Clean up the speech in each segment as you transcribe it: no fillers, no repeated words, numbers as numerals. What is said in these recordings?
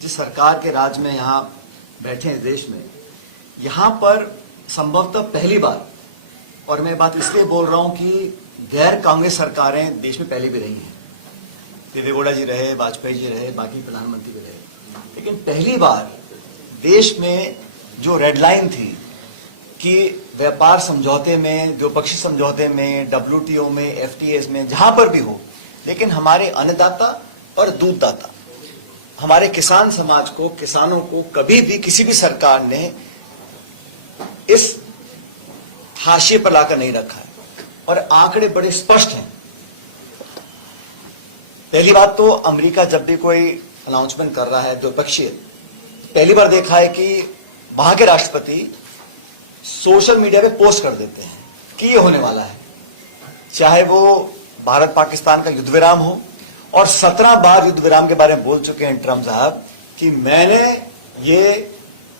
जिस सरकार के राज में यहाँ बैठे हैं देश में, यहाँ पर संभवतः पहली बार, और मैं बात इसलिए बोल रहा हूँ कि गैर कांग्रेस सरकारें देश में पहले भी रही हैं, देवेगौड़ा जी रहे, वाजपेयी जी रहे, बाकी प्रधानमंत्री भी रहे, लेकिन पहली बार देश में जो रेड लाइन थी कि व्यापार समझौते में, द्विपक्षीय समझौते में, WTO में, FTAs में, जहां पर भी हो, लेकिन हमारे अन्नदाता और दूधदाता, हमारे किसान समाज को, किसानों को कभी भी किसी भी सरकार ने इस हाशिए पर लाकर नहीं रखा है। और आंकड़े बड़े स्पष्ट हैं। पहली बात तो अमेरिका जब भी कोई अनाउंसमेंट कर रहा है द्विपक्षीय, पहली बार देखा है कि वहां के राष्ट्रपति सोशल मीडिया पे पोस्ट कर देते हैं कि ये होने वाला है, चाहे वो भारत पाकिस्तान का युद्ध विराम हो, और 17 बार युद्ध विराम के बारे में बोल चुके हैं ट्रंप साहब कि मैंने ये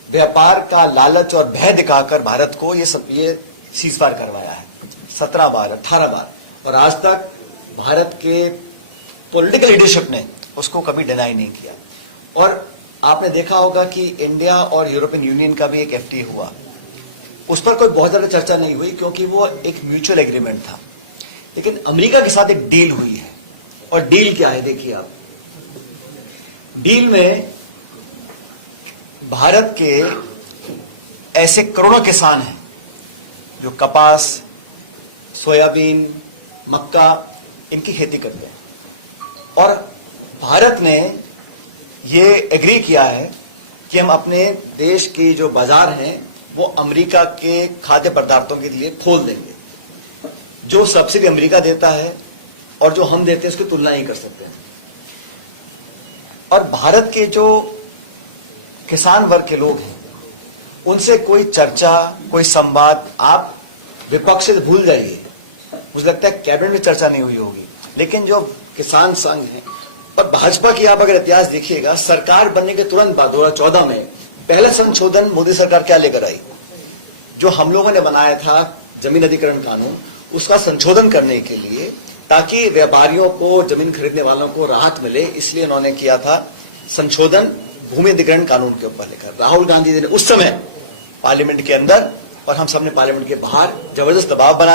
व्यापार का लालच और भय दिखाकर भारत को ये सीजफायर करवाया है। 17 बार, 18 बार, और आज तक भारत के पॉलिटिकल लीडरशिप ने उसको कभी डिनाई नहीं किया। और आपने देखा होगा कि इंडिया और यूरोपियन यूनियन का भी एक FTA हुआ, उस पर कोई बहुत ज्यादा चर्चा नहीं हुई क्योंकि वो एक म्यूचुअल एग्रीमेंट था। लेकिन अमेरिका के साथ एक डील हुई है, और डील क्या है देखिए आप। डील में भारत के ऐसे करोड़ों किसान हैं जो कपास, सोयाबीन, मक्का, इनकी खेती करते हैं, और भारत ने ये एग्री किया है कि हम अपने देश की जो बाजार हैं वो अमेरिका के खाद्य पदार्थों के लिए खोल देंगे। जो सब्सिडी अमेरिका देता है और जो हम देते हैं उसकी तुलना ही कर सकते हैं। और भारत के जो किसान वर्ग के लोग हैं उनसे कोई चर्चा, कोई संवाद, आप विपक्ष से भूल जाइए, मुझे लगता है कैबिनेट में चर्चा नहीं हुई होगी। लेकिन जो किसान संघ है, और भाजपा की आप अगर इतिहास देखिएगा, सरकार बनने के तुरंत बाद 2014 में पहला संशोधन मोदी सरकार क्या लेकर आई, जो हम लोगों ने बनाया था जमीन अधिग्रहण कानून, उसका संशोधन करने के लिए, ताकि व्यापारियों को, जमीन खरीदने वालों को राहत मिले, इसलिए उन्होंने किया था संशोधन भूमि अधिग्रहण कानून के ऊपर लेकर। राहुल गांधी जी ने उस समय पार्लियामेंट के अंदर और हम सब ने पार्लियामेंट के बाहर जबरदस्त दबाव बनाया।